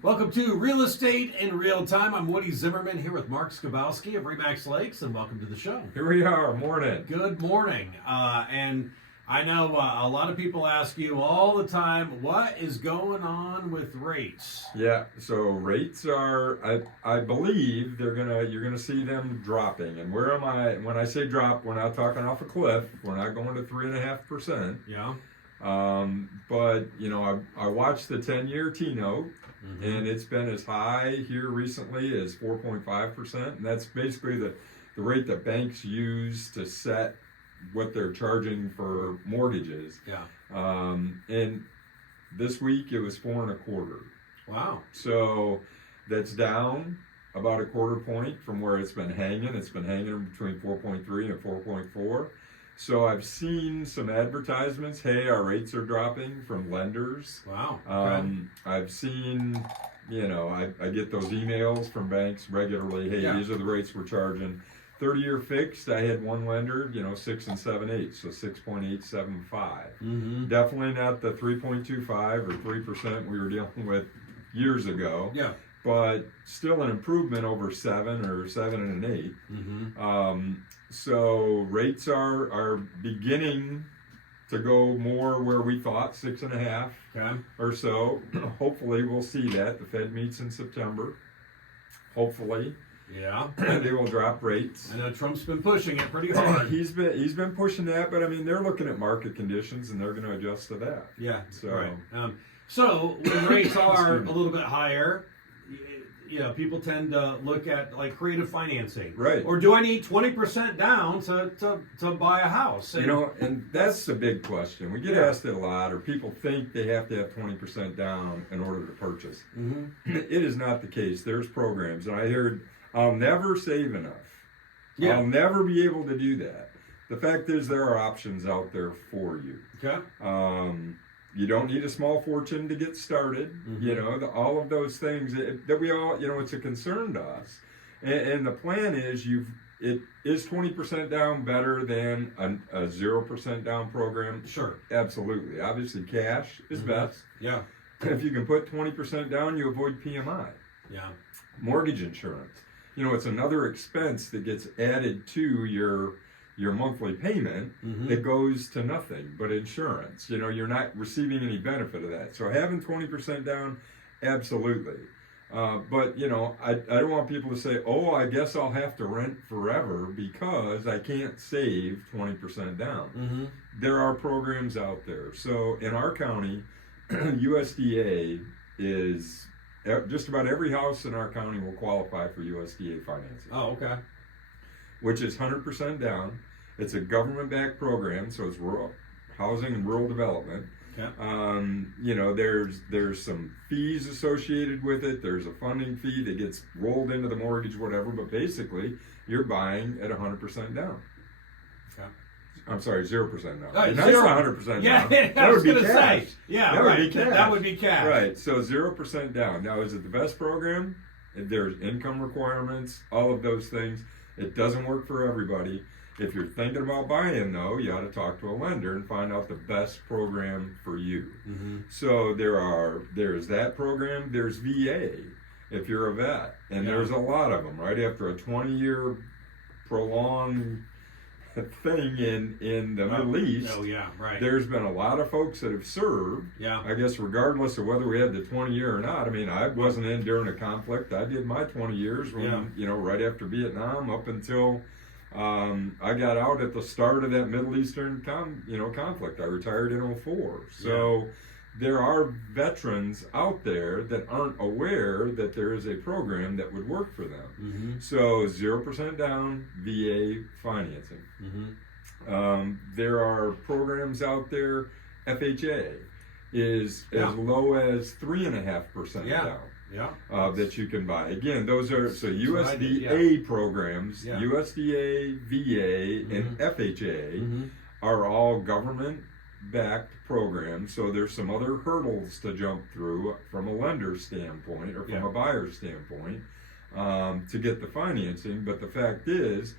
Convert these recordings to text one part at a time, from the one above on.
Welcome to Real Estate in Real Time. I'm Woody Zimmerman here with Mark Skowalski of Remax Lakes, and welcome to the show. Here we are, morning. Good morning. And I know a lot of people ask you all the time, what is going on with rates? Yeah, so rates are, I believe you're gonna see them dropping. And where am I? When I say drop, we're not talking off a cliff. We're not going to 3.5%. Yeah. But I watched the 10-year T-note, Mm-hmm. and it's been as high here recently as 4.5%, and that's basically the rate that banks use to set what they're charging for mortgages. Yeah. And this week it was 4.25. Wow. So that's down about a quarter point from where it's been hanging. It's been hanging between 4.3 and 4.4. So I've seen some advertisements, hey, our rates are dropping, from lenders. Wow. Okay. I've seen, I get those emails from banks regularly, hey, Yeah. these are the rates we're charging. 30-year fixed, I had one lender, 6 7/8, so 6.875. Mm-hmm. Definitely not the 3.25 or 3% we were dealing with years ago. Yeah. But still an improvement over 7 or 7 1/8. Mm-hmm. So rates are beginning to go more where we thought, 6.5 Okay. or so. Hopefully we'll see that. The Fed meets in September. Hopefully Yeah. they will drop rates. I know Trump's been pushing it pretty hard. He's been pushing that, but I mean they're looking at market conditions and they're going to adjust to that. Yeah. So Right. So when rates are a Excuse me. little bit higher, people tend to look at like creative financing. Right. Or do I need 20% down to buy a house? And, and that's the big question. We get Yeah. asked it a lot, or people think they have to have 20% down in order to purchase. Mhm. It is not the case. There's programs, and I heard, I'll never save enough. Yeah. I'll never be able to do that. The fact is, there are options out there for you. Okay. You don't need a small fortune to get started. Mhm. All of those things that we all, it's a concern to us. And the plan is it is 20% down better than a 0% down program? Sure. Absolutely. Obviously, cash is Mhm. best. Yeah. If you can put 20% down, you avoid PMI. Yeah. Mortgage insurance. It's another expense that gets added to your monthly payment Mhm. that goes to nothing but insurance. You're not receiving any benefit of that. So having 20% down, absolutely. But I don't want people to say, oh, I guess I'll have to rent forever because I can't save 20% down. Mhm. There are programs out there. So in our county, USDA is, just about every house in our county will qualify for USDA financing, Oh, okay. which is 100% down. It's a government-backed program, so it's rural housing and rural development. Okay. There's some fees associated with it. There's a funding fee that gets rolled into the mortgage, whatever. But basically, you're buying at 100% down. Okay. I'm sorry, 0% down. Oh, You're not 0. 100% Yeah, down. I was would going be to say. cash. Yeah, That would right. be cash. That would be cash. Right, so 0% down. Now, is it the best program? There's income requirements, all of those things. It doesn't work for everybody. If you're thinking about buying, though, you ought to talk to a lender and find out the best program for you. Mhm. So there's that program. There's VA if you're a vet, and Yeah. there's a lot of them. Right after a 20-year prolonged thing in the Middle East, Oh, yeah, right. there's been a lot of folks that have served. Yeah. I guess regardless of whether we had the 20-year or not. I mean, I wasn't in during a conflict. I did my 20 years when, right after Vietnam up until I got out at the start of that Middle Eastern conflict. I retired in 2004. So there are veterans out there that aren't aware that there is a program that would work for them. Mhm. So 0% down VA financing. Mhm. There are programs out there. FHA is Yeah. as low as 3.5% Yeah. down. Yeah. That you can buy. Again, those are what I USDA did, programs, Yeah. USDA, VA, and Mhm. FHA Mhm. are all government-backed programs. So there's some other hurdles to jump through from a lender's standpoint or from Yeah. a buyer's standpoint to get the financing. But the fact is,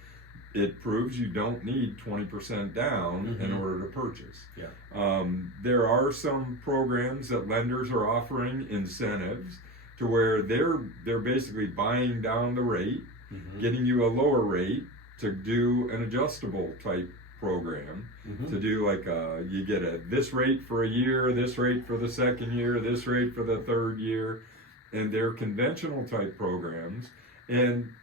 it proves you don't need 20% down in Mhm. order to purchase. Yeah. There are some programs that lenders are offering incentives to where they're basically buying down the rate, Mm-hmm. getting you a lower rate to do an adjustable type program, Mm-hmm. to do like you get this rate for a year, this rate for the second year, this rate for the third year, and they're conventional type programs, and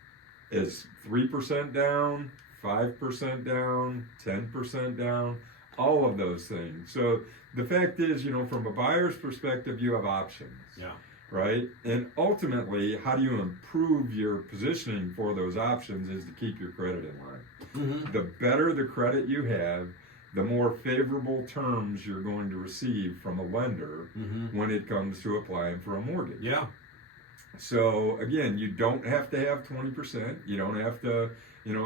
it's 3% down, 5% down, 10% down, all of those things. So the fact is, from a buyer's perspective, you have options. Yeah. Right? And ultimately, how do you improve your positioning for those options is to keep your credit in line. Mm-hmm. The better the credit you have, the more favorable terms you're going to receive from a lender Mm-hmm. when it comes to applying for a mortgage. Yeah. So again, you don't have to have 20%. You don't have to,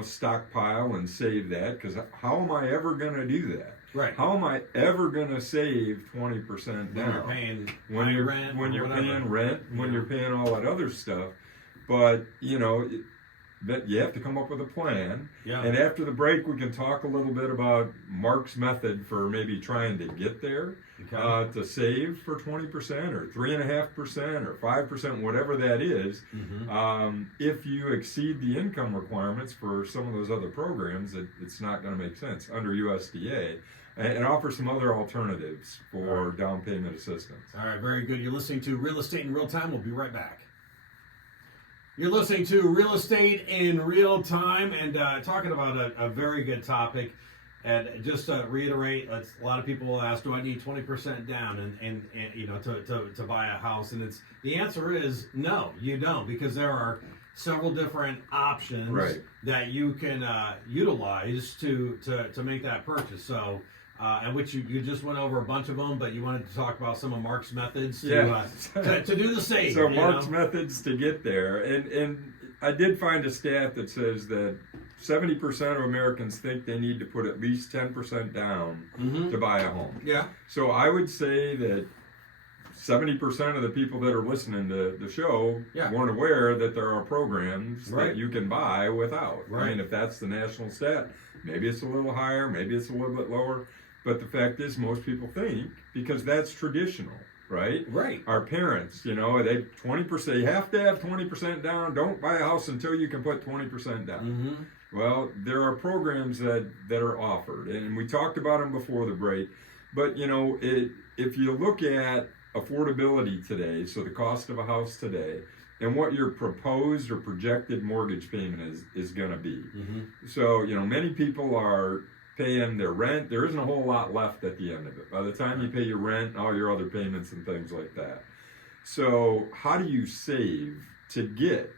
stockpile and save that, because how am I ever going to do that? Right. How am I ever going to save 20% When down? you're paying when high you're rent, when or you're whatever. paying rent, when Yeah. you're paying all that other stuff. But that you have to come up with a plan. Yeah. And after the break, we can talk a little bit about Mark's method for maybe trying to get there, Okay. to save for 20% or 3.5% or 5%, whatever that is. Mm-hmm. If you exceed the income requirements for some of those other programs, it's not going to make sense under USDA, and offer some other alternatives for down payment assistance. All right, very good. You're listening to Real Estate in Real Time. We'll be right back. You're listening to Real Estate in Real Time, and talking about a very good topic. And just to reiterate, a lot of people will ask, do I need 20% down and to buy a house? And the answer is no, you don't, because there are several different options Right. that you can utilize to make that purchase. So, and which you just went over a bunch of them, but you wanted to talk about some of Mark's methods to do the same. So Mark's methods to get there, and I did find a stat that says that 70% of Americans think they need to put at least 10% down Mm-hmm. to buy a home. Yeah. So I would say that 70% of the people that are listening to the show Yeah. weren't aware that there are programs Right. that you can buy without. I Right. mean, if that's the national stat, maybe it's a little higher, maybe it's a little bit lower. But the fact is, most people think, because that's traditional, right? Right. Our parents, they 20%, you have to have 20% down. Don't buy a house until you can put 20% down. Mm-hmm. Well, there are programs that are offered, and we talked about them before the break. But if you look at affordability today, so the cost of a house today, and what your proposed or projected mortgage payment is going to be. Mm-hmm. So many people are paying their rent. There isn't a whole lot left at the end of it. By the time you pay your rent and all your other payments and things like that. So how do you save to get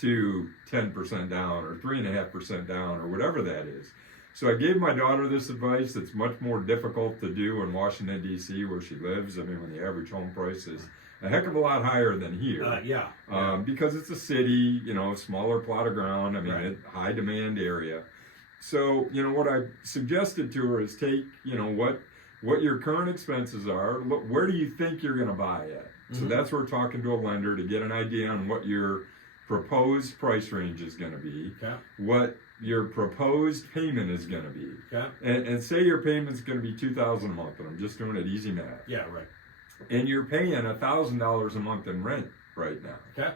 to 10% down or 3.5% down or whatever that is? So I gave my daughter this advice. It's much more difficult to do in Washington, D.C., where she lives. I mean, when the average home price is a heck of a lot higher than here. Because it's a city, smaller plot of ground. I mean, Right. high demand area. So, what I suggested to her is take, what your current expenses are. Look, where do you think you're going to buy at? So Mhm. that's where we're talking to a lender to get an idea on what your proposed price range is going to be, Okay. what your proposed payment is going to be. Okay. And say your payment's going to be $2,000 a month, and I'm just doing it easy math. Yeah. Right. And you're paying $1,000 a month in rent right now. Okay.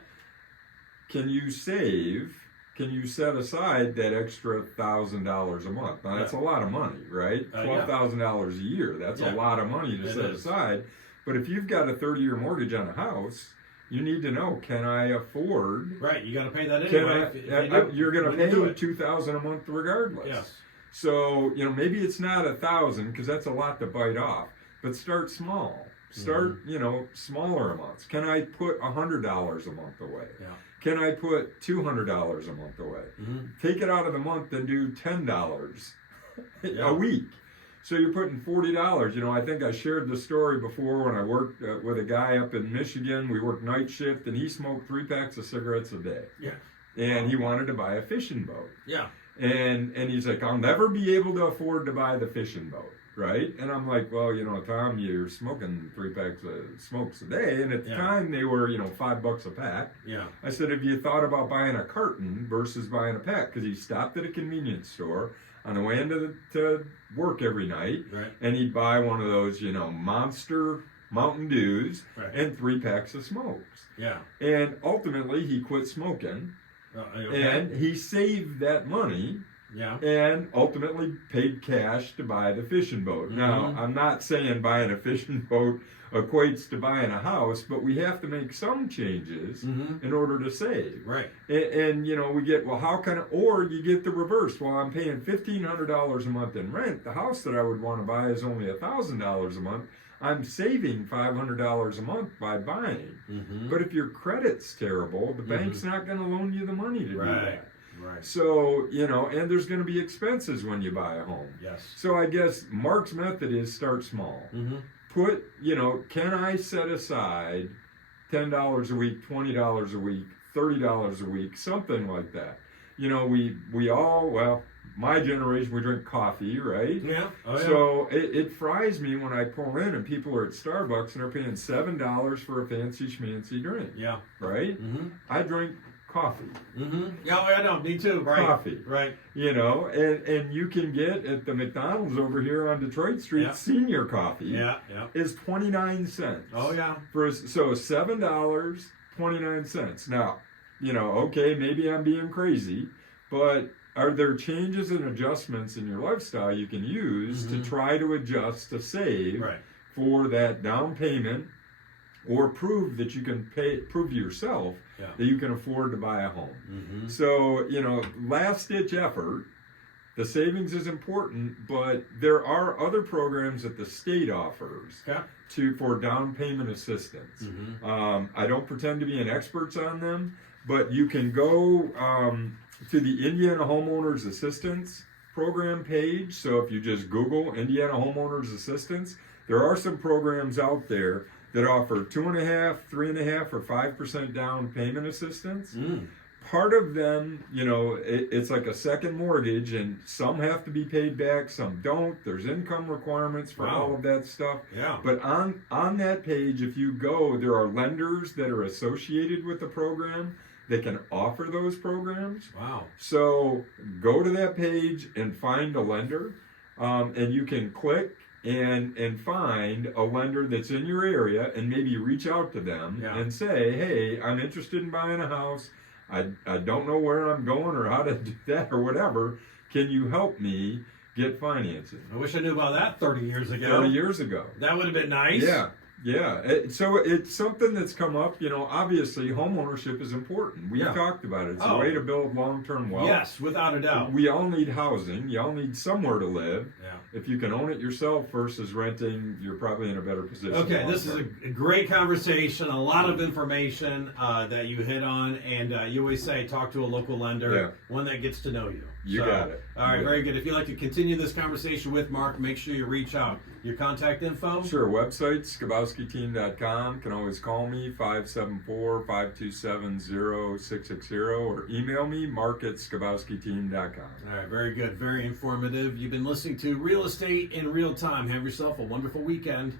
Can you set aside that extra $1,000 a month? Now that's a lot of money, right? $12,000 a year. That's a lot of money to set aside. But if you've got a 30-year mortgage on a house, you need to know, can I afford? Right. You got to pay that Can anyway. you're going to when you pay do it. $2,000 a month regardless. Yes. So maybe it's not 1,000 because that's a lot to bite off. But start small. Start smaller amounts. Can I put $100 a month away? Yeah. Can I put $200 a month away? Mm-hmm. Take it out of the month and do $10 Yeah. a week. So you're putting $40. I think I shared the story before when I worked with a guy up in Michigan. We worked night shift, and he smoked 3 packs of cigarettes a day. Yeah. And he wanted to buy a fishing boat. Yeah. And he's like, I'll never be able to afford to buy the fishing boat, right? And I'm like, well, Tom, you're smoking 3 packs of smokes a day, and at the time they were, $5 a pack. Yeah. I said, have you thought about buying a carton versus buying a pack? Because he stopped at a convenience store on the way into to work every night, Right. and he'd buy one of those, Monster Mountain Dews, Right. and 3 packs of smokes. Yeah. And ultimately, he quit smoking, Okay. and he saved that money, Yeah. and ultimately paid cash to buy the fishing boat. Now, Mhm. I'm not saying buying a fishing boat equates to buying a house, but we have to make some changes Mm-hmm. in order to save. Right. And you know, we get, well, how can, or you get the reverse. Well, I'm paying $1,500 a month in rent. The house that I would want to buy is only $1,000 a month. I'm saving $500 a month by buying. Mm-hmm. But if your credit's terrible, the bank's not going to loan you the money to do Right. that. Right. So, you know, and there's going to be expenses when you buy a home. Yes. So I guess Mark's method is start small. Mm-hmm. Put, you know, can I set aside $10 a week, $20 a week, $30 a week, something like that. You know, we all, well, my generation, we drink coffee, right? Yeah. Oh, yeah. So it fries me when I pull in and people are at Starbucks and are paying $7 for a fancy schmancy drink, Yeah. right? Mm-hmm. I drink coffee, Mm-hmm. Yeah. I know. Me too. Right. Coffee. Right. you know, and you can get at the McDonald's over here on Detroit Street, Yeah. senior coffee Yeah. Yeah. is 29 cents. Oh, yeah. So $7, 29 cents. Now, you know, okay, maybe I'm being crazy, but are there changes and adjustments in your lifestyle you can use to Mhm. try to adjust to save Right. for that down payment, or prove that you can prove to yourself Yeah. that you can afford to buy a home? Mm-hmm. So, you know, last ditch effort. The savings is important, but there are other programs that the state offers Okay. for down payment assistance. Mm-hmm. I don't pretend to be an expert on them, but you can go to the Indiana Homeowners Assistance Program page. So if you just Google Indiana Homeowners Assistance, there are some programs out there that offer 2.5%, 3.5%, or 5% down payment assistance. Mm. Part of them, you know, it's like a second mortgage, and some have to be paid back, some don't. There's income requirements for Wow. all of that stuff. Yeah. But on that page, if you go, there are lenders that are associated with the program that can offer those programs. Wow. So go to that page and find a lender, and you can click and find a lender that's in your area, and maybe reach out to them Yeah. and say, hey, I'm interested in buying a house. I don't know where I'm going or how to do that or whatever. Can you help me get financing? I wish I knew about that 30 years ago. 30 years ago. That would have been nice. Yeah. So it's something that's come up. You know, obviously, home ownership is important. We've Yeah. talked about it. It's Oh. a way to build long-term wealth. Yes, without a doubt. We all need housing. You all need somewhere to live. Yeah. If you can own it yourself versus renting, you're probably in a better position. Okay, this is long-term. a great conversation, a lot of information that you hit on, and you always say talk to a local lender, Yeah. one that gets to know you. You got it. All right, You got very good. If you'd like to continue this conversation with Mark, make sure you reach out. Your contact info? Sure, website, skabowskiteam.com. Can always call me, 574-527-0660, or email me, mark@skabowskiteam.com. All right, very good. Very informative. You've been listening to Real Estate in Real Time. Have yourself a wonderful weekend.